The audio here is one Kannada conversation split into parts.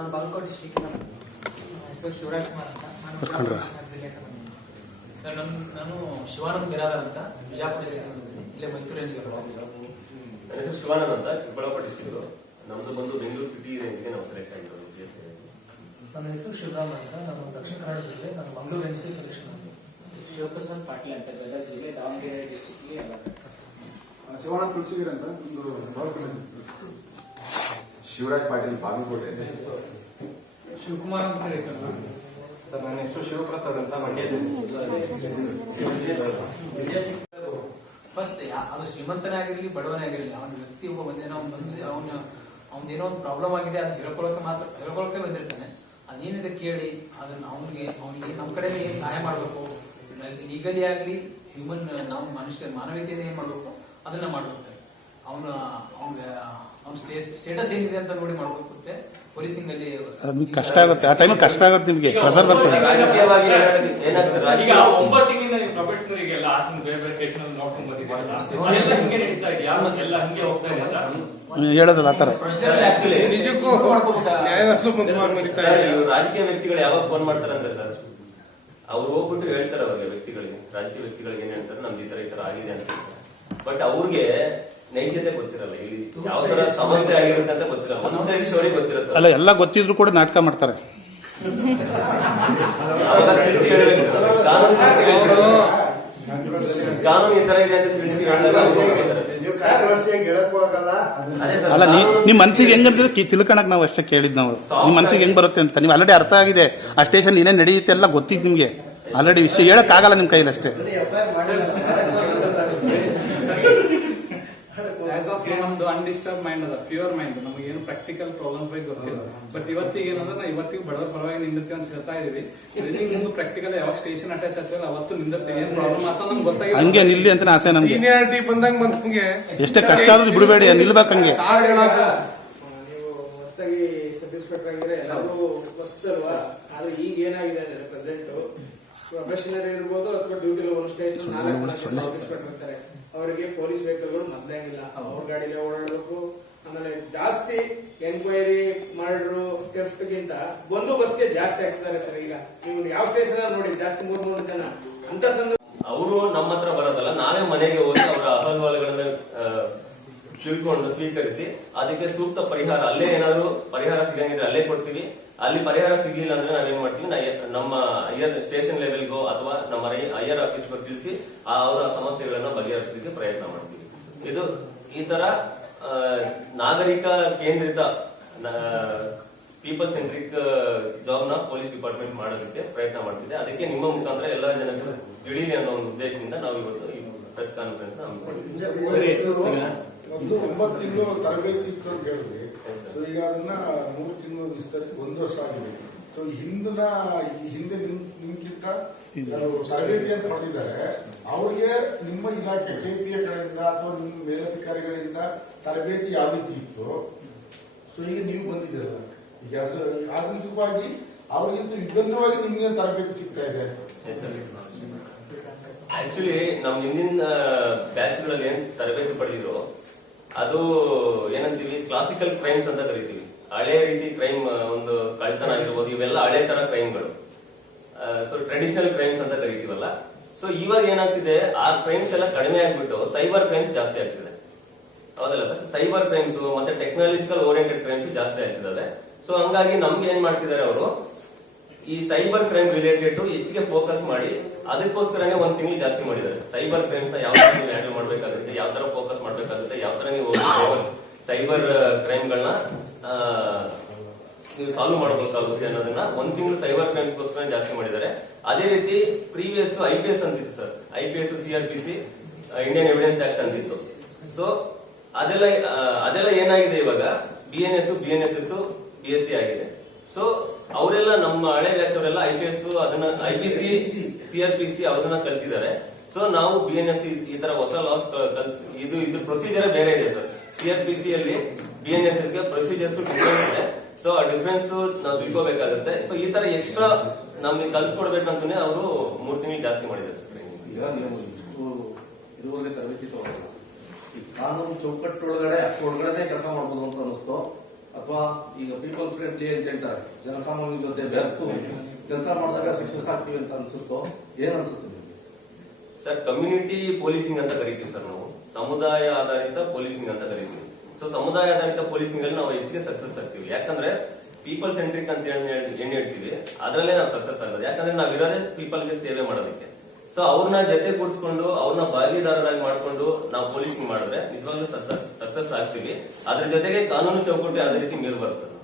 ನಾನು ಬಾಗಲಕೋಟೆ ಡಿಸ್ಟಿಕ್ಕಿಂದ ಹೆಸರು ಶಿವರಾಜ್ ಕುಮಾರ್ ಅಂತ. ನಾನು ಜಿಲ್ಲೆಯಿಂದ ಸರ್ ನನ್ನ ನಾನು ಶಿವಾನಂದ್ ಬಿರಾದರ್ ಅಂತ ಬಿಜಾಪುರ ಡಿಸ್ಟ್ರಿಕ್ಟ್ ಬಂದಿದ್ದೀನಿ. ಇಲ್ಲೇ ಮೈಸೂರು ರೇಂಜ್ಗೆ ನನ್ನ ಹೆಸರು ಶಿವಾನಂದ್ ಅಂತ ಚಿಕ್ಕಬಳ್ಳಾಪುರ ಡಿಸ್ಟಿಕ್ ನಮ್ದು ಬಂದು ಬೆಂಗಳೂರು ಸಿಟಿ ರೇಂಜ್ಗೆ ನಾವು ಸೆಲೆಕ್ಟ್ ಆಗಿರೋದು ಬಿ ಎಸ್ ನನ್ನ ಹೆಸರು ಶಿವರಾಮ್ ಅಂತ. ನಾನು ದಕ್ಷಿಣ ಕನ್ನಡ ಜಿಲ್ಲೆ ನಾನು ಮಂಗಳೂರು ರೇಂಜ್ಗೆ ಸೆಲೆಕ್ಷನ್ ಆಗಿದೆ ಶಿವಪ್ರಸಾದ್ ಪಾಟೀಲ್ ಅಂತ ಗದಗ ಜಿಲ್ಲೆ ದಾವಣಗೆರೆ ಡಿಸ್ಟಿಕ್ಗೆ ಶಿವಾನಂದ್ ಕುಲ್ಸಿಗಿರ್ ಅಂತ ಒಂದು ಬಾಗಲಕೋಟೆ ಶಿವರಾಜ್ ಪಾಟೀಲ್ ಬಾಗಲಕೋಟೆ. ಶಿವಕುಮಾರ್ ಅಂತ ಹೇಳಿ ಸರ್ ನನ್ನ ಹೆಸರು ಶಿವಪ್ರಸಾದ್ ಅಂತ ಮಂಡ್ಯ. ಫಸ್ಟ್ ಅದು ಶ್ರೀಮಂತನೇ ಆಗಿರಲಿ ಬಡವನೇ ಆಗಿರಲಿ ಅವನ ವ್ಯಕ್ತಿ ಒಬ್ಬ ಬಂದೇನ ಒಂದು ಬಂದು ಅವನ ಅವ್ನದೇನೋ ಒಂದು ಪ್ರಾಬ್ಲಮ್ ಆಗಿದೆ ಅದನ್ನ ಹೇಳ್ಕೊಳಕ್ಕೆ ಮಾತ್ರ ಹೇಳ್ಕೊಳಕ್ಕೆ ಬಂದಿರ್ತಾನೆ. ಅದೇನಿದೆ ಕೇಳಿ ಅದನ್ನ ಅವನಿಗೆ ಅವನಿಗೆ ನಮ್ಮ ಕಡೆಯಿಂದ ಏನು ಸಹಾಯ ಮಾಡಬೇಕು? ಲೀಗಲಿ ಆಗಲಿ ಹ್ಯೂಮನ್ ನಾವು ಮನುಷ್ಯ ಮಾನವೀಯತೆಯಿಂದ ಏನು ಮಾಡಬೇಕು? ಅದನ್ನ ಮಾಡ್ಬೇಕು ಸರ್. ಅವನ ಅವ್ನ ಅವ್ನ ಸ್ಟೇಟಸ್ ಏನಿದೆ ಅಂತ ನೋಡಿ ಮಾಡ್ಕೊಂಡ್ರೆ ಪೊಲೀಸಿಂಗ್ ಅಲ್ಲಿ ಅದು ಕಷ್ಟ ಆಗುತ್ತೆ. ಆ ಟೈಮಲ್ಲಿ ಕಷ್ಟ ಆಗುತ್ತೆ ನಿಮಗೆ. ಪ್ರೆಸರ್ ಬರ್ತದೆ. ಈಗ ರಾಜಕೀಯ ಒಂಬತ್ತು ತಿಂಗಳಿಂದ ನೀವು ಪ್ರೊಫೆಷನರಿಗೆಲ್ಲ ಹಾಸನ ಬೇರೆ ಬೇರೆ ಸ್ಟೇಷನ್ ನೋಡ್ಕೊಂಡ್ ಬಂದಿದ್ದೀರಲ್ಲ ಅದೆಲ್ಲ ಹಿಂಗೆ ನಡೀತಾ ಇದೆಯಾ ಎಲ್ಲ ಹಿಂಗೆ ಹೋಗ್ತಾ ಇದೆಯಲ್ಲ ನೀವು ಹೇಳೋದಲ್ಲ ಆ ಥರ. ನಿಜಕ್ಕೂ ನಡೀತಾ ಇದೆ. ರಾಜಕೀಯ ವ್ಯಕ್ತಿಗಳು ಯಾವಾಗ ಫೋನ್ ಮಾಡ್ತಾರೆ ಅಂದ್ರೆ ಸರ್? ಅವ್ರು ಹೋಗ್ಬಿಟ್ಟು ಹೇಳ್ತಾರೆ ಅವ್ರಿಗೆ ವ್ಯಕ್ತಿಗಳಿಗೆ. ರಾಜಕೀಯ ವ್ಯಕ್ತಿಗಳಿಗೆ ಏನ್ ಹೇಳ್ತಾರೆ? ನಮ್ದು ಈ ತರ ಈ ತರ ಆಗಿದೆ ಅಂತ ಬಟ್ ಅವ್ರಿಗೆ ನೈಜತೆ ಗೊತ್ತಿರಲ್ಲ. ಇಲ್ಲಿ ಯಾವ ತರ ಸಮಸ್ಯೆ ಆಗಿರುತ್ತೆ ಅಂತ ಗೊತ್ತಿರಲ್ಲ. ಒಂದ್ ಸ್ಟೋರಿ ಗೊತ್ತಿರುತ್ತೆ. ಅಲ್ಲ ಎಲ್ಲ ಗೊತ್ತಿದ್ರು ಕೂಡ ನಾಟಕ ಮಾಡ್ತಾರೆ. ಕಾನೂನು ಈ ತರ ಇದೆ ಅಂತ ತಿಳಿಸಿ ಅಲ್ಲ ನೀ ನಿಮ್ಮ ಮನ್ಸಿಗೆ ಹೆಂಗ್ ಅನ್ಸಿದ್ರೆ ತಿಳ್ಕೊಳಕ್ ನಾವು ಅಷ್ಟೇ ಕೇಳಿದ್ ನಾವು. ನಿಮ್ಮ ಮನ್ಸಿಗೆ ಹೆಂಗ್ ಬರುತ್ತೆ ಅಂತ. ನೀವು ಆಲ್ರೆಡಿ ಅರ್ಥ ಆಗಿದೆ. ಆ ಸ್ಟೇಷನ್ ಏನೇನು ನಡೆಯುತ್ತೆ ಎಲ್ಲ ಗೊತ್ತಿದ್ದು ನಿಮಗೆ. ಆಲ್ರೆಡಿ ವಿಷಯ ಹೇಳಕ್ ಆಗಲ್ಲ ನಿಮ್ಮ ಕೈಯಲ್ಲಿ ಅಷ್ಟೇ ಆಸ್ ಆಫ್ ನಮ್ದು ಅನ್ಡಿಸ್ಟರ್ಬ್ ಮೈಂಡ್ ಅದ ಪ್ಯೂರ್ ಮೈಂಡ್ ನಮಗೆ ಏನು ಪ್ರಾಕ್ಟಿಕಲ್ ಪ್ರಾಬ್ಲಮ್ಸ್ ಬಗ್ಗೆ ಗೊತ್ತಿಲ್ಲ. ಬಟ್ ಇವತ್ತಿಗೆ ಏನಂದ್ರೆ ನಾ ಇವತ್ತಿಗೂ ಬಡವರ ಪರವಾಗಿ ನಿಂದಿರ್ತೀವಿ ಅಂತ ಹೇಳ್ತಾ ಇದೀವಿ. ಟ್ರೈನಿಂಗ್ ಮುಂದೆ ಪ್ರಾಕ್ಟಿಕಲ್ ಯಾವಾಗ ಸ್ಟೇಷನ್ ಅಟ್ಯಾಚ್ ಆಗ್ತಿಲ್ಲ ಅವತ್ತು ನಿಂದಿರ್ತೀವಿ. ಏನು ಪ್ರಾಬ್ಲಮ್ ಆತ ನಮ್ಗೆ ಗೊತ್ತಾಗಿಲ್ಲ. ಹಂಗೆ ನಿಲ್ಲಿ ಅಂತ ಆಸೆ ನಮ್ಗೆ. ಸೀನಿಯಾರಿಟಿ ಬಂದಂಗ ಬಂದಂಗೆ ಎಷ್ಟೇ ಕಷ್ಟ ಆದ್ರೂ ಬಿಡಬೇಡಿ ನಿಲ್ಬೇಕು ಹಂಗೆ. ನೀವು ಹೊಸದಾಗಿ ಇನ್ಸ್ಪೆಕ್ಟರ್ ಆಗಿದ್ರೆ ಎಲ್ಲರೂ ಹೊಸದಲ್ವಾ? ಆದ್ರೆ ಈಗ ಏನಾಗಿದೆ ಅಂದ್ರೆ ಪ್ರೆಸೆಂಟ್ ಪ್ರೊಫೆಷನರಿ ಇರ್ಬೋದು ಅಥವಾ ಡ್ಯೂಟಿ ಒಂದು ಸ್ಟೇಷನ್ ಇರ್ತಾರೆ ಅವರಿಗೆ ಪೊಲೀಸ್ ವೆಹಿಕಲ್ಗಳು ಮೊದ್ಲಾಗಿಲ್ಲ ಅವ್ರ ಗಾಡಿಲೇ ಓಡಾಡಬೇಕು. ಆಮೇಲೆ ಜಾಸ್ತಿ ಎನ್ಕ್ವೈರಿ ಮರ್ಡರ್ ಥೆಫ್ಟ್ ಗಿಂತ ಬಂದೋಬಸ್ತ್ಗೆ ಜಾಸ್ತಿ ಆಗ್ತಿದ್ದಾರೆ ಸರ್ ಈಗ. ನೀವು ಯಾವ ಸ್ಟೇಷನ್ ನೋಡಿ ಜಾಸ್ತಿ ಮೂರ್ ಮೂರು ಜನ. ಅಂತ ಸಂದರ್ಭ ಅವರು ನಮ್ಮ ಹತ್ರ ಬರೋದಲ್ಲ. ನಾನೇ ಮನೆಗೆ ಹೋಗಿ ಅವರ ಅಹವಾಲುಗಳನ್ನ ತಿಳ್ಕೊಂಡು ಸ್ವೀಕರಿಸಿ ಅದಕ್ಕೆ ಸೂಕ್ತ ಪರಿಹಾರ, ಅಲ್ಲೇ ಏನಾದ್ರು ಪರಿಹಾರ ಸಿಗಂಗಿದ್ರೆ ಅಲ್ಲೇ ಕೊಡ್ತೀವಿ. ಅಲ್ಲಿ ಪರಿಹಾರ ಸಿಗ್ಲಿಲ್ಲ ಅಂದ್ರೆ ನಾವೇನ್ ಮಾಡ್ತೀವಿ? ನಮ್ಮ ಹೈಯರ್ ಸ್ಟೇಷನ್ ಲೆವೆಲ್ಗೋ ಅಥವಾ ನಮ್ಮ ಹೈಯರ್ ಆಫೀಸ್ಗೋ ತಿಳಿಸಿ ಅವರ ಸಮಸ್ಯೆಗಳನ್ನ ಬಗೆಹರಿಸಲಿಕ್ಕೆ ಪ್ರಯತ್ನ ಮಾಡ್ತೀವಿ. ಇದು ಈ ತರ ನಾಗರಿಕ ಕೇಂದ್ರಿತ ಪೀಪಲ್ ಸೆಂಟ್ರಿಕ್ ಜಾಬ್ನ ಪೊಲೀಸ್ ಡಿಪಾರ್ಟ್ಮೆಂಟ್ ಮಾಡೋದಕ್ಕೆ ಪ್ರಯತ್ನ ಮಾಡ್ತಿದೆ. ಅದಕ್ಕೆ ನಿಮ್ಮ ಮುಖಾಂತರ ಎಲ್ಲ ಜನರು ತಿಳಿಲಿ ಅನ್ನೋ ಒಂದು ಉದ್ದೇಶದಿಂದ ನಾವು ಇವತ್ತು ಈ ಪ್ರೆಸ್ ಕಾನ್ಫರೆನ್ಸ್ ಒಂದು ಒಂಬತ್ತು ತಿಂಗಳು ತರಬೇತಿ ಇತ್ತು ಅಂತ Yes, ಸೊ ಈಗ ಅದನ್ನ ಮೂರು ತಿಂಗಳು ವಿಸ್ತರಿಸಿ ಒಂದು ವರ್ಷ ಆಗಿದೆ. ಸೊ ಹಿಂದಿನ ಹಿಂದೆ ನಿಮ್ ನಿಮ್ಗಿಂತ ತರಬೇತಿ ಅಂತ ಪಡೆದಿದ್ದಾರೆ ಅವ್ರಿಗೆ ನಿಮ್ಮ ಇಲಾಖೆ ಕೆಪಿಎ ಕಡೆಯಿಂದ ಅಥವಾ ನಿಮ್ಮ ಮೇಲಧಿಕಾರಿಗಳಿಂದ ತರಬೇತಿ ಯಾವ ರೀತಿ ಇತ್ತು ಸೊ ಈಗ ನೀವು ಬಂದಿದ್ದೀರಲ್ಲ. ಈಗ ಆಧುನಿಕವಾಗಿ ಅವ್ರಿಗಿಂತ ವಿಭಿನ್ನವಾಗಿ ನಿಮ್ಗೆ ತರಬೇತಿ ಸಿಗ್ತಾ ಇದೆ. ಆಕ್ಚುಲಿ ನಮ್ ಹಿಂದಿನ ಬ್ಯಾಚ್ಗಳಲ್ಲಿ ಏನ್ ತರಬೇತಿ ಪಡೆದಿದ್ರು ಅದು ಏನಂತೀವಿ? ಕ್ಲಾಸಿಕಲ್ ಕ್ರೈಮ್ಸ್ ಅಂತ ಕರಿತೀವಿ. ಹಳೆ ರೀತಿ ಕ್ರೈಮ್ ಒಂದು ಕಳ್ತನ ಆಗಿರ್ಬೋದು, ಇವೆಲ್ಲ ಹಳೆ ತರ ಕ್ರೈಮ್ಗಳು ಸೊ ಟ್ರೆಡಿಷನಲ್ ಕ್ರೈಮ್ಸ್ ಅಂತ ಕರಿತೀವಲ್ಲ? ಸೊ ಇವಾಗ ಏನಾಗ್ತಿದೆ? ಆ ಕ್ರೈಮ್ಸ್ ಎಲ್ಲ ಕಡಿಮೆ ಆಗ್ಬಿಟ್ಟು ಸೈಬರ್ ಕ್ರೈಮ್ಸ್ ಜಾಸ್ತಿ ಆಗ್ತಿದೆ. ಹೌದಲ್ಲ ಸರ್? ಸೈಬರ್ ಕ್ರೈಮ್ಸ್ ಮತ್ತೆ ಟೆಕ್ನಾಲಜಿಕಲ್ ಓರಿಯೆಂಟೆಡ್ ಕ್ರೈಮ್ಸ್ ಜಾಸ್ತಿ ಆಗ್ತಿದ್ದಾವೆ ಸೊ ಹಂಗಾಗಿ ನಮ್ಗೆ ಏನ್ ಮಾಡ್ತಿದ್ದಾರೆ ಅವರು? ಈ ಸೈಬರ್ ಕ್ರೈಮ್ ರಿಲೇಟೆಡ್ ಹೆಚ್ಚಿಗೆ ಫೋಕಸ್ ಮಾಡಿ ಅದಕ್ಕೋಸ್ಕರನೇ ಒಂದ್ ತಿಂಗಳು ಜಾಸ್ತಿ ಮಾಡಿದ್ದಾರೆ. ಸೈಬರ್ ಕ್ರೈಮ್ ಯಾವ ತರ ಹ್ಯಾಂಡಲ್ ಮಾಡ್ಬೇಕಾಗುತ್ತೆ, ಯಾವ ತರ ಫೋಕಸ್ ಮಾಡ್ಬೇಕಾಗುತ್ತೆ, ಯಾವ ತರ ನೀವು ಸೈಬರ್ ಕ್ರೈಮ್ಗಳನ್ನ ನೀವು ಸಾಲ್ವ್ ಮಾಡಬೇಕಾಗುತ್ತೆ ಅನ್ನೋದನ್ನ ಒಂದ್ ತಿಂಗಳು ಸೈಬರ್ ಕ್ರೈಮ್ಸ್ಗೋಸ್ಕರ ಜಾಸ್ತಿ ಮಾಡಿದ್ದಾರೆ. ಅದೇ ರೀತಿ ಪ್ರೀವಿಯಸ್ ಐ ಪಿ ಎಸ್ ಅಂತಿತ್ತು sir. I P S, C R C C, Indian Evidence Act ಅಂತಿತ್ತು. ಸೊ ಅದೆಲ್ಲ ಅದೆಲ್ಲ ಏನಾಗಿದೆ ಇವಾಗ? B N S, B N S S, B S C ಆಗಿದೆ. ಸೊ ಅವರೆಲ್ಲ ನಮ್ಮ ಹಳೆ ಬ್ಯಾಚ್ ಅವರೆಲ್ಲ ಐ ಪಿ ಎಸ್, ಅದನ್ನ, I P C. C R P C ಅವ್ರನ್ನ ಕಲ್ತಿದ್ದಾರೆ. ಸೊ ನಾವು ಬಿ ಎನ್ ಎಸ್ ಈ ತರ ಹೊಸ ಲಾಸ್ ಇದು ಇದ್ರ ಪ್ರೊಸೀಜರ್ ಬೇರೆ ಇದೆ sir. C R P C ಅಲ್ಲಿ ಬಿ ಎನ್ ಎಸ್ ಎಸ್ಗೆ ಪ್ರೊಸೀಜರ್ಸ್ ಡಿಫ್ರೆಂಟ್ ಇದೆ. ಸೊ ಆ ಡಿಫ್ರೆನ್ಸ್ ನಾವು ತಿಳ್ಕೊಬೇಕಾಗುತ್ತೆ. ಸೊ ಈ ತರ ಎಕ್ಸ್ಟ್ರಾ ನಮ್ಗೆ ಕಲ್ಸ್ಕೊಡ್ಬೇಕಂತಾನೆ ಅವರು ಮೂರ್ ತಿಂಗಳು ಜಾಸ್ತಿ ಮಾಡಿದೆ ಸರ್. ಇದುವರೆಗೆ ತರಬೇತಿ ತಗೊಂಡಿಲ್ಲ ಈ ಕಾನೂನು ಚೌಕಟ್ಟೊಳಗಡೆ ಅಷ್ಟೊಳಗಡೆ ಕೆಲಸ ಮಾಡ್ಬೋದು ಅಂತ ಅನಿಸ್ತು. ಅಥವಾ ಈಗ ಪೀಪಲ್ ಫ್ರೆಂಡ್ಲಿ ಅಂತ ಹೇಳ್ತಾರೆ. ಜನಸಾಮಾನ್ಯರ ಜೊತೆ ಬೆರೆತು ಕೆಲಸ ಮಾಡಿದಾಗ ಸಕ್ಸಸ್ ಆಗ್ತೀವಿ ಅಂತ ಅನ್ಸುತ್ತೋ? ಏನ್ ಅನ್ಸುತ್ತೆ ನಿಮ್ಗೆ? ಸರ್ ಕಮ್ಯುನಿಟಿ ಪೊಲೀಸಿಂಗ್ ಅಂತ ಕರಿತೀವಿ ಸರ್ ನಾವು. ಸಮುದಾಯ ಆಧಾರಿತ ಪೊಲೀಸಿಂಗ್ ಅಂತ ಕರಿತೀವಿ. ಸೊ ಸಮುದಾಯ ಆಧಾರಿತ ಪೊಲೀಸಿಂಗ್ ಅಲ್ಲಿ ನಾವು ಹೆಚ್ಚಿಗೆ ಸಕ್ಸಸ್ ಆಗ್ತೀವಿ. ಯಾಕಂದ್ರೆ ಪೀಪಲ್ ಸೆಂಟ್ರಿಕ್ ಅಂತ ಹೇಳಿ ಏನ್ ಹೇಳ್ತೀವಿ ಅದರಲ್ಲೇ ನಾವು ಸಕ್ಸಸ್ ಆಗೋದು ಯಾಕಂದ್ರೆ ನಾವು ಇರೋದೇ ಪೀಪಲ್ಗೆ ಸೇವೆ ಮಾಡೋದಕ್ಕೆ. ಸೊ ಅವ್ರನ್ನ ಜೊತೆ ಕೂಡಿಸ್ಕೊಂಡು ಅವ್ರನ್ನ ಭಾಗಿದಾರರಾಗಿ ಮಾಡ್ಕೊಂಡು ನಾವು ಪೊಲೀಸಿಂಗ್ ಮಾಡಿದ್ರೆ ನಿಜವಾಗ್ಲೂ ಸಕ್ಸಸ್ ಆಗ್ತೀವಿ. ಅದ್ರ ಜೊತೆಗೆ ಕಾನೂನು ಚೌಕಟ್ಟು ಯಾವುದೇ ರೀತಿ ಮೀರ್ಬಾರ್ದು ಸರ್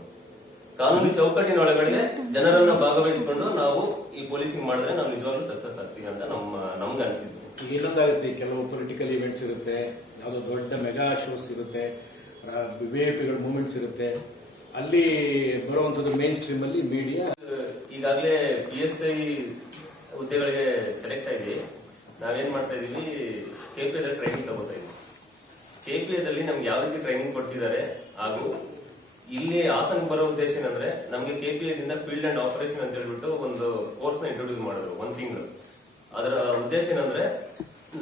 ಕಾನೂನು ಚೌಕಟ್ಟಿನ ಒಳಗಡೆ ಜನರನ್ನ ಭಾಗವಹಿಸಿಕೊಂಡು ನಾವು ಈ ಪೊಲೀಸಿಂಗ್ ಮಾಡಿದ್ರೆ ನಾವು ನಿಜವಾಗ್ಲೂ ಸಕ್ಸಸ್ ಆಗ್ತೀವಿ ಅಂತ ನಮ್ಮ ನಮ್ಗೆ ಅನಿಸಿದ್ವಿ ಈಗ ಇನ್ನೊಂದಾಗುತ್ತೆ ಕೆಲವು ಪೊಲಿಟಿಕಲ್ ಇವೆಂಟ್ಸ್ ಇರುತ್ತೆ ಯಾವುದೋ ದೊಡ್ಡ ಮೆಗಾ ಶೋಸ್ ಇರುತ್ತೆ ವಿ ಐ ಪಿಗಳ ಮೂಮೆಂಟ್ಸ್ ಇರುತ್ತೆ. ಅಲ್ಲಿ ಬರುವಂತದ್ದು ಮೇನ್ ಸ್ಟ್ರೀಮ್ ಅಲ್ಲಿ ಮೀಡಿಯಾ ಈಗಾಗಲೇ ಪಿ ಎಸ್ ಐ ಹುದ್ದೆಗಳಿಗೆ ಸೆಲೆಕ್ಟ್ ಆಗಿ ನಾವೇನ್ ಮಾಡ್ತಾ ಇದೀವಿ ಕೆಪಿಎದ ಟ್ರೈನಿಂಗ್ ತಗೋತಾ ಇದೀವಿ. ಕೆಪಿ ದಲ್ಲಿ ನಮ್ಗೆ ಯಾವ ರೀತಿ ಟ್ರೈನಿಂಗ್ ಕೊಡ್ತಿದ್ದಾರೆ ಹಾಗೂ ಇಲ್ಲಿ ಹಾಸನ್ ಬರೋ ಉದ್ದೇಶ ಏನಂದ್ರೆ ನಮ್ಗೆ ಕೆಪಿ ದಿಂದ ಫೀಲ್ಡ್ ಅಂಡ್ ಆಪರೇಷನ್ ಅಂತ ಹೇಳ್ಬಿಟ್ಟು ಒಂದು ಕೋರ್ಸ್ನ ಇಂಟ್ರೊಡ್ಯೂಸ್ ಮಾಡಿದ್ರು ಒಂದ್ ತಿಂಗಳು. ಅದರ ಉದ್ದೇಶ ಏನಂದ್ರೆ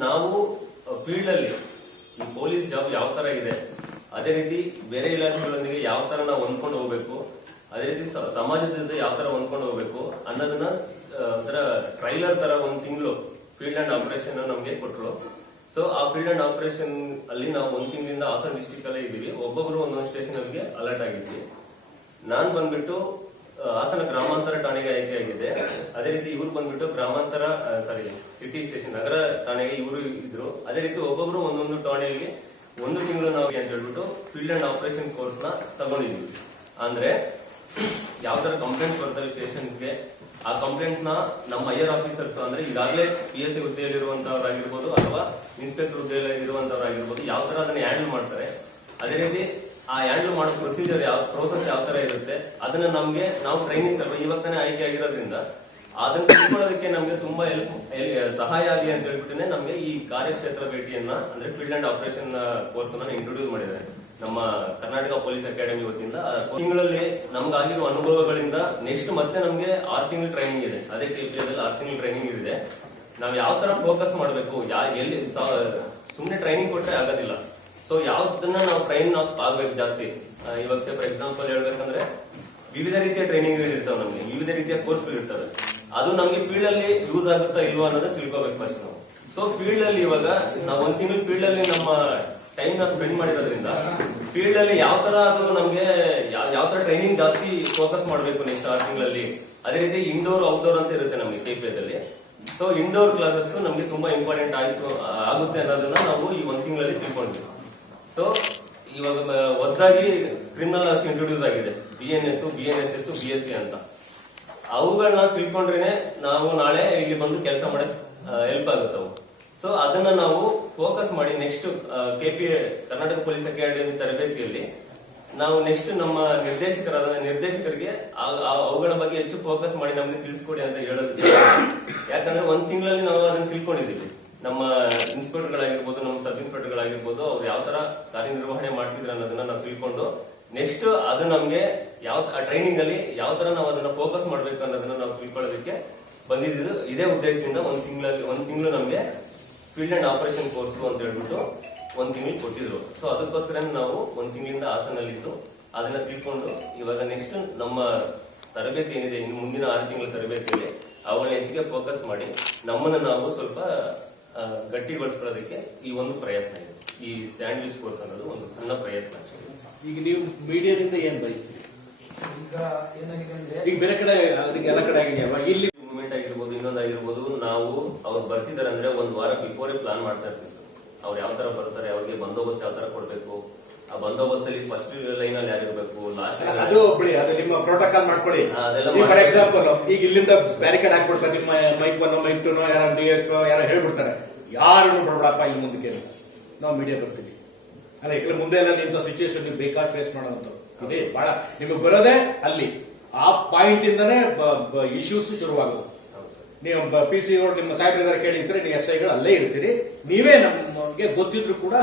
ನಾವು ಫೀಲ್ಡ್ ಅಲ್ಲಿ ಈ ಪೊಲೀಸ್ ಜಾಬ್ ಯಾವ ತರ ಇದೆ, ಅದೇ ರೀತಿ ಬೇರೆ ಇಲಾಖೆಗಳೊಂದಿಗೆ ಯಾವ ತರ ನಾವು ಹೊಂದ್ಕೊಂಡು ಹೋಗ್ಬೇಕು ಅದೇ ರೀತಿ ಸಮಾಜದ ಜೊತೆ ಯಾವ ತರ ಹೊಂದ್ಕೊಂಡು ಹೋಗ್ಬೇಕು ಅನ್ನೋದನ್ನ ಒಂಥರ ಟ್ರೈಲರ್ ತರ ಒಂದ್ ತಿಂಗಳು ಫೀಲ್ಡ್ ಅಂಡ್ ಆಪರೇಷನ್ ನಮ್ಗೆ ಕೊಟ್ಟರು ಸೊ ಆ ಫೀಲ್ಡ್ ಅಂಡ್ ಆಪರೇಷನ್ ಅಲ್ಲಿ ನಾವು ಒಂದ್ ತಿಂಗಳಿಂದ ಹಾಸನ ಡಿಸ್ಟಿಕ್ ಅಲ್ಲೇ ಇದೀವಿ ಒಬ್ಬೊಬ್ರು ಒಂದೊಂದು ಸ್ಟೇಷನ್ ಅಲ್ಲಿ ಅಲರ್ಟ್ ಆಗಿದ್ವಿ. ನಾನು ಬಂದ್ಬಿಟ್ಟು ಹಾಸನ ಗ್ರಾಮಾಂತರ ಠಾಣೆಗೆ ಆಯ್ಕೆ ಆಗಿದೆ. ಅದೇ ರೀತಿ ಇವ್ರು ಬಂದ್ಬಿಟ್ಟು ಗ್ರಾಮಾಂತರ ಸಾರಿ ಸಿಟಿ ಸ್ಟೇಷನ್ ನಗರ ಠಾಣೆಗೆ ಇವರು ಇದ್ರು. ಅದೇ ರೀತಿ ಒಬ್ಬೊಬ್ರು ಒಂದೊಂದು ಠಾಣೆಯಲ್ಲಿ ಒಂದು ತಿಂಗಳು ನಾವು ಅಂತ ಹೇಳ್ಬಿಟ್ಟು ಫೀಲ್ಡ್ ಅಂಡ್ ಆಪರೇಷನ್ ಕೋರ್ಸ್ನ ತಗೊಂಡಿದ್ವಿ. ಅಂದ್ರೆ ಯಾವ ತರ ಕಂಪ್ಲೇಂಟ್ಸ್ ಬರ್ತವೆ ಸ್ಟೇಷನ್ಗೆ ಆ ಕಂಪ್ಲೇಂಟ್ಸ್ನ ನಮ್ಮ ಹೈಯರ್ ಆಫೀಸರ್ಸ್ ಅಂದ್ರೆ ಈಗಾಗಲೇ ಪಿ ಎಸ್ ಸಿ ಹುದ್ದೆಯಲ್ಲಿರುವಂತವರಾಗಿರ್ಬೋದು ಅಥವಾ ಇನ್ಸ್ಪೆಕ್ಟರ್ ಹುದ್ದೆಯಲ್ಲಿ ಇರುವಂತವರಾಗಿರ್ಬೋದು ಯಾವ ತರ ಅದನ್ನ ಹ್ಯಾಂಡಲ್ ಮಾಡ್ತಾರೆ, ಅದೇ ರೀತಿ ಆ ಹ್ಯಾಂಡಲ್ ಮಾಡೋ ಪ್ರೊಸೀಜರ್ ಯಾವ ಪ್ರೋಸೆಸ್ ಯಾವ ತರ ಇರುತ್ತೆ, ಅದನ್ನ ನಮ್ಗೆ ನಾವು ಟ್ರೈನಿಂಗ್ ಅಲ್ವಾ, ಇವಾಗ ತಾನೇ ಆಯ್ಕೆ ಆಗಿರೋದ್ರಿಂದ ಅದನ್ನ ತಿಳ್ಕೊಳ್ಳೋದಕ್ಕೆ ನಮ್ಗೆ ತುಂಬಾ ಹೆಲ್ಪ್ ಸಹಾಯ ಆಗಲಿ ಅಂತ ಹೇಳ್ಬಿಟ್ಟೆ ನಮ್ಗೆ ಈ ಕಾರ್ಯಕ್ಷೇತ್ರ ಭೇಟಿಯನ್ನ ಅಂದ್ರೆ ಫೀಲ್ಡ್ ಅಂಡ್ ಆಪರೇಷನ್ ಕೋರ್ಸ್ ಅನ್ನ ಇಂಟ್ರೊಡ್ಯೂಸ್ ಮಾಡಿದ್ದಾರೆ. ನಮ್ಮ ಕರ್ನಾಟಕ ಪೊಲೀಸ್ ಅಕಾಡೆಮಿ ವತಿಯಿಂದ ತಿಂಗಳಲ್ಲಿ ಆಗಿರುವ ಅನುಭವಗಳಿಂದ ನೆಕ್ಸ್ಟ್ ಮತ್ತೆ ನಮಗೆ ಆರು ತಿಂಗಳು ಟ್ರೈನಿಂಗ್ ಇದೆ. ಅದೇ ಕೆಪಿಎಲ್ ಆರು ತಿಂಗಳು ಟ್ರೈನಿಂಗ್ ಇದೆ. ನಾವು ಯಾವ ತರ ಫೋಕಸ್ ಮಾಡಬೇಕು ಎಲ್ಲಿ ಸುಮ್ಮನೆ ಟ್ರೈನಿಂಗ್ ಕೊಟ್ಟರೆ ಆಗೋದಿಲ್ಲ. ಸೊ ಯಾವ್ದನ್ನ ನಾವು ಟ್ರೈನ್ ಆಗ್ಬೇಕು ಜಾಸ್ತಿ. ಇವಾಗ ಫಾರ್ ಎಕ್ಸಾಂಪಲ್ ಹೇಳ್ಬೇಕಂದ್ರೆ, ವಿವಿಧ ರೀತಿಯ ಟ್ರೈನಿಂಗ್ ಇರ್ತಾವೆ ನಮಗೆ, ವಿವಿಧ ರೀತಿಯ ಕೋರ್ಸ್ಗಳು ಇರ್ತವೆ. ಅದು ನಮಗೆ ಫೀಲ್ಡ್ ಅಲ್ಲಿ ಯೂಸ್ ಆಗುತ್ತಾ ಇಲ್ವಾ ಅನ್ನೋದನ್ನ ತಿಳ್ಕೊಬೇಕು ಫಸ್ಟ್ ನಾವು. ಸೊ ಫೀಲ್ಡ್ ಅಲ್ಲಿ ಇವಾಗ ನಾವು ಒಂದ್ ತಿಂಗಳು ಫೀಲ್ಡ್ ಅಲ್ಲಿ ನಮ್ಮ ಟೈಮ್ ಸ್ಪೆಂಡ್ ಮಾಡಿರೋದ್ರಿಂದ ಫೀಲ್ಡ್ ಅಲ್ಲಿ ಯಾವ ತರ ಅದು ನಮ್ಗೆ ಯಾವ ಯಾವ ತರ ಟ್ರೈನಿಂಗ್ ಜಾಸ್ತಿ ಫೋಕಸ್ ಮಾಡಬೇಕು ನೆಕ್ಸ್ಟ್ ಆರು ತಿಂಗಳಲ್ಲಿ, ಅದೇ ರೀತಿ ಇಂಡೋರ್ ಔಟ್ಡೋರ್ ಅಂತ ಇರುತ್ತೆ ನಮ್ಗೆ ಕೆಪಿಎದಲ್ಲಿ ಸೊ ಇಂಡೋರ್ ಕ್ಲಾಸಸ್ ನಮ್ಗೆ ತುಂಬಾ ಇಂಪಾರ್ಟೆಂಟ್ ಆಯ್ತು ಆಗುತ್ತೆ ಅನ್ನೋದನ್ನ ನಾವು ಈ ಒಂದ್ ತಿಂಗಳಲ್ಲಿ ತಿಳ್ಕೊಂಡ್ವಿ. ಸೊ ಇವಾಗ ಹೊಸದಾಗಿ ಕ್ರಿಮಿನಲ್ ಲಾಸ್ ಇಂಟ್ರೊಡ್ಯೂಸ್ ಆಗಿದೆ. B N S B N S S B S C ಅಂತ. ಅವುಗಳನ್ನ ತಿಳ್ಕೊಂಡ್ರೇನೆ ನಾವು ನಾಳೆ ಇಲ್ಲಿ ಬಂದು ಕೆಲಸ ಮಾಡಕ್ ಹೆಲ್ಪ್ ಆಗುತ್ತೆ ಅವು. ಸೊ ಅದನ್ನ ನಾವು ಫೋಕಸ್ ಮಾಡಿ next KP Karnataka Police Academy ತರಬೇತಿಯಲ್ಲಿ ನಾವು ನೆಕ್ಸ್ಟ್ ನಮ್ಮ ನಿರ್ದೇಶಕರಾದ, ನಿರ್ದೇಶಕರಿಗೆ ಅವುಗಳ ಬಗ್ಗೆ ಹೆಚ್ಚು ಫೋಕಸ್ ಮಾಡಿ ನಮಗೆ ತಿಳಿಸ್ಕೊಡಿ ಅಂತ ಹೇಳೋದು. ಯಾಕಂದ್ರೆ ಒಂದ್ ತಿಂಗಳಲ್ಲಿ ನಾವು ಅದನ್ನ ತಿಳ್ಕೊಂಡಿದ್ದೀವಿ. ನಮ್ಮ ಇನ್ಸ್ಪೆಕ್ಟರ್ ಗಳಾಗಿರ್ಬೋದು ನಮ್ಮ ಸಬ್ ಇನ್ಸ್ಪೆಕ್ಟರ್ ಗಳಾಗಿರ್ಬೋದು ಅವ್ರು ಯಾವ ತರ ಕಾರ್ಯನಿರ್ವಹಣೆ ಮಾಡ್ತಿದ್ರು ಅನ್ನೋದನ್ನ ನಾವು ತಿಳ್ಕೊಂಡು ನೆಕ್ಸ್ಟ್ ಅದು ನಮ್ಗೆ ಯಾವ ಟ್ರೈನಿಂಗ್ ಅಲ್ಲಿ ಯಾವ ತರ ನಾವು ಅದನ್ನ ಫೋಕಸ್ ಮಾಡ್ಬೇಕು ಅನ್ನೋದನ್ನ ನಾವು ತಿಳ್ಕೊಳ್ಳೋದಕ್ಕೆ ಬಂದಿದ್ದು. ಇದೇ ಉದ್ದೇಶದಿಂದ ಒಂದ್ ತಿಂಗಳಲ್ಲಿ, ಒಂದ್ ತಿಂಗಳು ನಮ್ಗೆ ಫೀಲ್ಡ್ ಅಂಡ್ ಆಪರೇಷನ್ ಕೋರ್ಸ್ ಅಂತ ಹೇಳ್ಬಿಟ್ಟು ಒಂದು ತಿಂಗಳು ಕೊಟ್ಟಿದ್ರು ಸೊ ಅದಕ್ಕೋಸ್ಕರ ನಾವು ಒಂದು ತಿಂಗಳಿಂದ ಹಾಸನಲ್ಲಿದ್ದು ಅದನ್ನ ತಿಳ್ಕೊಂಡು ಇವಾಗ ನೆಕ್ಸ್ಟ್ ನಮ್ಮ ತರಬೇತಿ ಏನಿದೆ ಇನ್ನು ಮುಂದಿನ ಆರು ತಿಂಗಳ ತರಬೇತಿಯಲ್ಲಿ ಅವುಗಳ ಹೆಚ್ಚಿಗೆ ಫೋಕಸ್ ಮಾಡಿ ನಮ್ಮನ್ನ ನಾವು ಸ್ವಲ್ಪ ಗಟ್ಟಿಗೊಳಿಸ್ಕೊಳ್ಳೋದಕ್ಕೆ ಈ ಒಂದು ಪ್ರಯತ್ನ ಇದೆ. ಈ ಸ್ಯಾಂಡ್ವಿಚ್ ಕೋರ್ಸ್ ಅನ್ನೋದು ಒಂದು ಸಣ್ಣ ಪ್ರಯತ್ನ ಈಗ ನೀವು ಮೀಡಿಯಾದಿಂದ ಏನ್ ಬಯಸ್ತೀರಿ? ಈಗ ಏನಾಗಿದೆ ಅಂದ್ರೆ ಈಗ ಬೇರೆ ಕಡೆ ಅದಕ್ಕೆ ಎಲ್ಲ ಕಡೆ ಆಗಿದೆಯಲ್ವಾ? ಇಲ್ಲಿ ಮೂವ್ಮೆಂಟ್ ಆಗಿರ್ಬೋದು ಇನ್ನೊಂದು ಆಗಿರ್ಬೋದು ನಾವು ಬರ್ತಿದಾರೆ ಅಂದ್ರೆ ಒಂದ್ ವಾರ ಬಿಫೋರೇ ಪ್ಲಾನ್ ಮಾಡ್ತಾ ಇರ್ತೀವಿ ಅವ್ರು ಯಾವ ತರ ಬರ್ತಾರೆ ಅವ್ರಿಗೆ ಬಂದೋಬಸ್ತ್ ಯಾವ ತರ ಕೊಡ್ಬೇಕು? ಆ ಬಂದೋಬಸ್ತ್ ಅಲ್ಲಿ ಫಸ್ಟ್ ಲೈನ್ ಅಲ್ಲಿ ಯಾರಿರ್ಬೇಕು ಲಾಸ್ಟ್ ಅದು ಬಿಡಿ ಅದು ನಿಮ್ಮ ಪ್ರೋಟೋಕಾಲ್ ಮಾಡ್ಕೊಳ್ಳಿ. ಫಾರ್. ಎಕ್ಸಾಂಪಲ್ ಈಗ ಇಲ್ಲಿಂದ ಬ್ಯಾರಿಕೇಡ್ ಹಾಕ್ಬಿಡ್ತಾರೆ ನಿಮ್ಮ ಮೈಕ್ ಒನ್ ಮೈಕ್ ಟೂನೋ ಯಾರು ಡಿ ಎಸ್ ಯಾರೋ ಹೇಳ್ಬಿಡ್ತಾರೆ. ಯಾರನ್ನು ಬರ್ಬಿಡಪ್ಪ ಇಲ್ಲಿ ಮುಂದಕ್ಕೆ ನಾವು ಮೀಡಿಯಾ ಬರ್ತೀವಿ. ಅಲ್ಲ ಯಾಕಂದ್ರೆ ಮುಂದೆ ಎಲ್ಲ ನಿಂತ ಸಿಚುವೇಶನ್ ನೀವು ಬೇಕಾದ ಫೇಸ್ ಮಾಡೋದು ಇದೆ ಬಹಳ. ನಿಮಗೆ ಬರೋದೇ ಅಲ್ಲಿ. ಆ ಪಾಯಿಂಟ್ ಇಂದನೇ ಇಶ್ಯೂಸ್ ಶುರುವಾಗೋದು. ನೀವು ಪಿ ಸಿ ನಿಮ್ಮ ಸಾಹೇಬ್ರ ಕೇಳಿದ್ರೆ ನೀವು ಎಸ್ ಐಗಳು ಅಲ್ಲೇ ಇರ್ತೀರಿ. ನೀವೇ ನಮಗೆ ಗೊತ್ತಿದ್ರು ಕೂಡ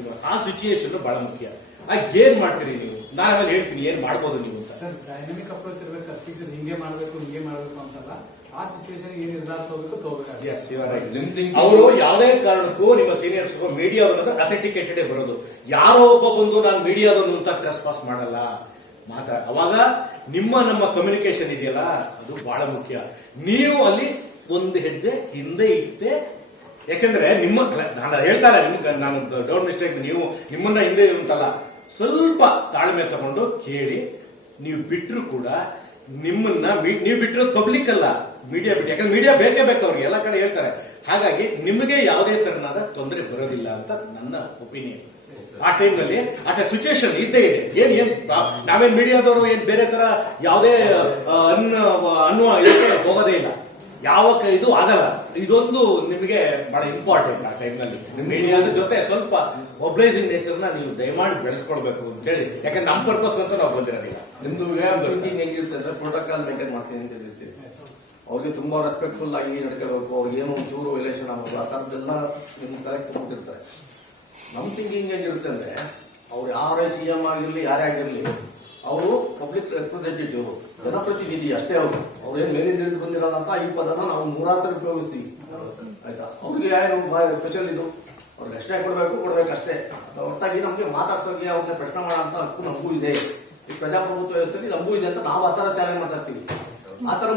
ಇದು ಆ ಸಿಚುಯೇಷನ್ ಬಹಳ ಮುಖ್ಯ. ಆಗ ಏನ್ ಮಾಡ್ತೀರಿ ನೀವು? ನಾನು ಆಮೇಲೆ ಹೇಳ್ತೀನಿ ಏನ್ ಮಾಡ್ಬೋದು ನೀವು ಅಂತ. ಸರ್ ಡೈನಮಿಕ್ ಅಪ್ರೋಚ್ ಇರ್ಬೇಕು ಸರ್. ಫಿಕ್ಸ್ ಹಿಂಗೆ ಮಾಡಬೇಕು ಹಿಂಗೆ ಮಾಡಬೇಕು ಅಂತಲ್ಲ. ಆ ಸಿಚುಯೇಷನ್ ಏನು ನಿರ್ಧಾರ ತಗೋಬೇಕು ತಗೋಬೇಕಾಗುತ್ತೆ. ಎಸ್ ಯು ಆರ್ ರೈಟ್ ನಿಮ್ ಅವರು ಯಾವುದೇ ಕಾರಣಕ್ಕೂ ನಿಮ್ಮ ಸೀನಿಯರ್ಸ್ ಮೀಡಿಯಾ ಅನ್ನೋದು ಅಥೆಂಟಿಕೇಟೆಡ್ ಬರೋದು. ಯಾರೋ ಒಬ್ಬ ಬಂದು ನಾನು ಮೀಡಿಯಾದವನು ಅಂತ ಡ್ರೆಸ್ ಪಾಸ್ ಮಾಡಲ್ಲ. ಮಾತ್ರ. ಅವಾಗ ನಿಮ್ಮ ನಮ್ಮ ಕಮ್ಯುನಿಕೇಶನ್ ಇದೆಯಲ್ಲ ಅದು ಬಹಳ ಮುಖ್ಯ. ನೀವು ಅಲ್ಲಿ ಒಂದು ಹೆಜ್ಜೆ ಹಿಂದೆ ಇಟ್ಟೆ. ಯಾಕಂದ್ರೆ ನಿಮ್ಮ ನಾನು ಹೇಳ್ತಾರೆ ನಿಮ್ಗೆ, ನಾನು ಡೌಟ್ ಮಿಸ್ಟೇಕ್ ನೀವು ನಿಮ್ಮನ್ನ ಹಿಂದೆ ಉಂಟಲ್ಲ. ಸ್ವಲ್ಪ ತಾಳ್ಮೆ ತಗೊಂಡು ಕೇಳಿ. ನೀವು ಬಿಟ್ಟರು ಕೂಡ ನಿಮ್ಮನ್ನ ನೀವು ಬಿಟ್ಟಿರೋದು ಪಬ್ಲಿಕ್ ಅಲ್ಲ ಮೀಡಿಯಾ ಬಿಟ್ಟು. ಯಾಕಂದ್ರೆ ಮೀಡಿಯಾ ಬೇಕೇ ಬೇಕು ಅವ್ರಿಗೆ, ಎಲ್ಲ ಕಡೆ ಹೇಳ್ತಾರೆ. ಹಾಗಾಗಿ ನಿಮಗೆ ಯಾವುದೇ ತರನಾದ ತೊಂದರೆ ಬರೋದಿಲ್ಲ ಅಂತ ನನ್ನ ಒಪಿನಿಯನ್ ಆ ಟೈಮ್ನಲ್ಲಿ ಆ ಸಿಚುವೇಶನ್ ಇದ್ದೇ ಇದೆ. ಏನ್ ಏನ್ ನಾವೇನ್ ಮೀಡಿಯಾದವರು ಏನ್ ಬೇರೆ ತರ ಯಾವುದೇ ಅನ್ನ ಅನ್ನುವ ಹೋಗೋದೇ ಇಲ್ಲ. ಯಾವ ಕ- ಇದು ಆಗಲ್ಲ. ಇದೊಂದು ನಿಮಗೆ ಬಹಳ ಇಂಪಾರ್ಟೆಂಟ್ ಆ ಟೈಮ್ನಲ್ಲಿ ಮೀಡಿಯಾದ ಜೊತೆ ಸ್ವಲ್ಪ ಒಬ್ಲೈಸಿಂಗ್ ನೇಚರ್ನ ನೀವು ದಯಮಾಡಿ ಬೆಳೆಸ್ಕೊಳ್ಬೇಕು ಅಂತ ಹೇಳಿ. ಯಾಕಂದ್ರೆ ನಮ್ಮ ಪರ್ಪಸ್ ಅಂತ ನಾವು ಬಂದಿರೋದಿಲ್ಲ. ನಿಮ್ದು ಥಿಂಕಿಂಗ್ ಹೆಂಗಿರುತ್ತೆ ಅಂದ್ರೆ ಪ್ರೋಟೋಕಾಲ್ ಮೇಂಟೈನ್ ಮಾಡ್ತೀನಿ ಅಂತ ಹೇಳ್ತೀವಿ. ಅವ್ರಿಗೆ ತುಂಬಾ ರೆಸ್ಪೆಕ್ಟ್ಫುಲ್ ಆಗಿ ನಡ್ಕೋಬೇಕು. ಅವ್ರಿಗೆ ಏನೋ ಒಂಚೂರು ರಿಲೇಷನ್ ಆಗೋದು ಆ ಥರದ್ದೆಲ್ಲ ನಿಮ್ಗೆ ಕಲೆಕ್ಟ್ ಕೊಟ್ಟಿರ್ತಾರೆ ನಮ್ಮ ಥಿಂಕಿಂಗ್ ಹೆಂಗಿರುತ್ತೆ ಅಂದ್ರೆ ಅವ್ರು ಯಾರೇ ಸಿ ಎಂ ಆಗಿರಲಿ ಯಾರೇ ಆಗಿರ್ಲಿ ಅವರು ಪಬ್ಲಿಕ್ ರೆಪ್ರೆಸೆಂಟೇಟಿವ್ ಜನಪ್ರತಿನಿಧಿ ಅಷ್ಟೇ ಅವರು. ಅವ್ರೇನ್ ಮೇಲಿಂದ ಹಿಡಿದು ಬಂದಿರಲ್ಲ ಅಂತ ಈ ಪದನ ನಾವು ನೂರಾರು ಸಲ ಉಪಯೋಗಿಸ್ತೀವಿ. ಆಯ್ತಾ? ಅವ್ರಿಗೆ ಏನು ಸ್ಪೆಷಲ್ ಇದು. ಅವ್ರಿಗೆ ಅಷ್ಟೇ ಕೊಡಬೇಕು, ಕೊಡ್ಬೇಕು ಅಷ್ಟೇ. ಹೊರತಾಗಿ ನಮ್ಗೆ ಮಾತಾಡ್ಸೋಕೆ ಅವ್ರನ್ನ ಪ್ರಶ್ನೆ ಮಾಡೋ ಅಂತ ಹಕ್ಕು ನಮಗೂ ಇದೆ. ಈ ಪ್ರಜಾಪ್ರಭುತ್ವ ವ್ಯವಸ್ಥೆಯಲ್ಲಿ ನಮಗೂ ಇದೆ ಅಂತ ನಾವು ಆ ಥರ ಚಾಲೆಂಜ್ ಮಾಡ್ತಾ ಇರ್ತೀವಿ. ಆ ಥರ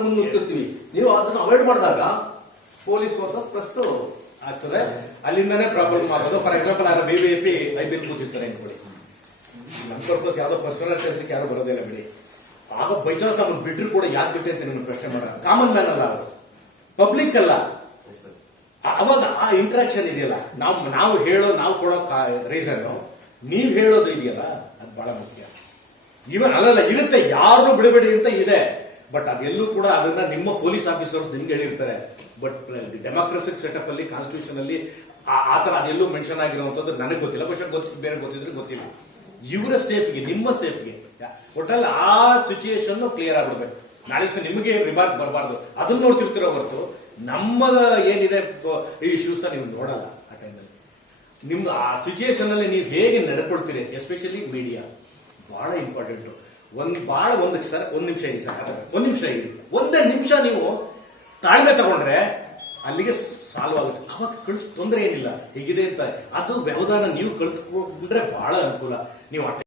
ನೀವು ಅದನ್ನ ಅವಾಯ್ಡ್ ಮಾಡಿದಾಗ ಪೊಲೀಸ್ ವರ್ಸಸ್ ಪ್ರೆಸ್ ಆಗ್ತದೆ. ಅಲ್ಲಿಂದನೇ ಪ್ರಾಬ್ಲಮ್ ಆಗೋದು. ಫಾರ್ ಎಕ್ಸಾಂಪಲ್ ಆದ್ರೆ ಬಿ ಬಿ ಪಿ ಐ ಬಿಲ್ ಕೂತಿರ್ತಾರೆ ಅನ್ಕೊಳ್ಳಿ ನಮ್ಮ ಪರ್ಪಸ್ ಯಾವ್ದೋ ಪರ್ಸನಲ್ ಕೆಲಸಕ್ಕೆ ಯಾರು ಬರೋದಿಲ್ಲ ಬಿಡಿ. ಆಗ ಬೈ ಚಾನ್ಸ್ ನಮ್ಮನ್ನು ಬಿಟ್ಟರು ಕೂಡ ಯಾಕೆ ಬಿಟ್ಟೆ ಅಂತ ನಿಮ್ಮ ಪ್ರಶ್ನೆ ಮಾಡೋಣ. ಕಾಮನ್ ಮ್ಯಾನ್ ಅಲ್ಲ ಅವರು. ಪಬ್ಲಿಕ್ ಅಲ್ಲ. ಅವಾಗ ಆ ಇಂಟ್ರಾಕ್ಷನ್ ಇದೆಯಲ್ಲ ನಾವು ನಾವು ಹೇಳೋ ನಾವು ಕೊಡೋ ರೀಸನ್ ನೀವು ಹೇಳೋದು ಇದೆಯಲ್ಲ ಅದು ಬಹಳ ಮುಖ್ಯ. ಇವನ್ ಅಲ್ಲಲ್ಲ ಇರುತ್ತೆ ಯಾರು ಬಿಡಬೇಡಿ ಅಂತ ಇದೆ. ಬಟ್ ಅದೆಲ್ಲೂ ಕೂಡ ಅದನ್ನ ನಿಮ್ಮ ಪೊಲೀಸ್ ಆಫೀಸರ್ಸ್ ನಿಮ್ಗೆ ಹೇಳಿರ್ತಾರೆ. ಬಟ್ ಡೆಮಾಕ್ರಸಿಕ್ ಸೆಟಪ್ ಅಲ್ಲಿ ಕಾನ್ಸ್ಟಿಟ್ಯೂಷನ್ ಅಲ್ಲಿ ಆ- ತರ ಅದೆಲ್ಲೂ ಮೆನ್ಷನ್ ಆಗಿರುವಂತದ್ದು ನನಗೆ ಗೊತ್ತಿಲ್ಲ. ಬಹುಶಃ ಗೊತ್ತಿ ಬೇರೆ ಗೊತ್ತಿದ್ರೆ ಗೊತ್ತಿಲ್ಲ. ಇವರ ಸೇಫ್ಗೆ, ನಿಮ್ಮ ಸೇಫ್ಗೆ. ಒಟ್ಟಲ್ಲಿ ಆ ಸಿಚುಯೇಷನ್ ಕ್ಲಿಯರ್ ಆಗ್ಬಿಡ್ಬೇಕು. ನಾಳೆ ನಿಮಗೆ ರಿಮಾರ್ಕ್ ಬರಬಾರ್ದು. ಅದನ್ನ ನೋಡ್ತಿರ್ತಿರೋ ಹೊರತು, ನಮ್ಮ ಏನಿದೆ ಇಶ್ಯೂಸ್ ನೀವು ನೋಡಲ್ಲ ಆ ಟೈಮಲ್ಲಿ ನಿಮ್ದು ಆ ಸಿಚುಯೇಷನ್ ಅಲ್ಲಿ ನೀವು ಹೇಗೆ ನಡ್ಕೊಳ್ತೀರಿ ಎಸ್ಪೆಷಲಿ ಮೀಡಿಯಾ ಬಹಳ ಇಂಪಾರ್ಟೆಂಟ್ ಒಂದು ಬಹಳ ಒಂದ್ ಸರ್, ಒಂದು ನಿಮಿಷ ಇರಿ ಸರ್, ಆತರ. ಒಂದ್ ನಿಮಿಷ ಇರಿ. ಒಂದೇ ನಿಮಿಷ ನೀವು ತಾಳ್ಮೆ ತಗೊಂಡ್ರೆ ಅಲ್ಲಿಗೆ ಸಾಲ್ವ್ ಆಗುತ್ತೆ. ಅವಾಗ ಕಳಿಸ್ ತೊಂದರೆ ಏನಿಲ್ಲ. ಹೇಗಿದೆ ಅಂತ, ಅದು ವ್ಯವಧಾನ ನೀವು ಕಲ್ತ್ಕೊಂಡ್ರೆ ಬಹಳ ಅನುಕೂಲ. ನೀವು ಆ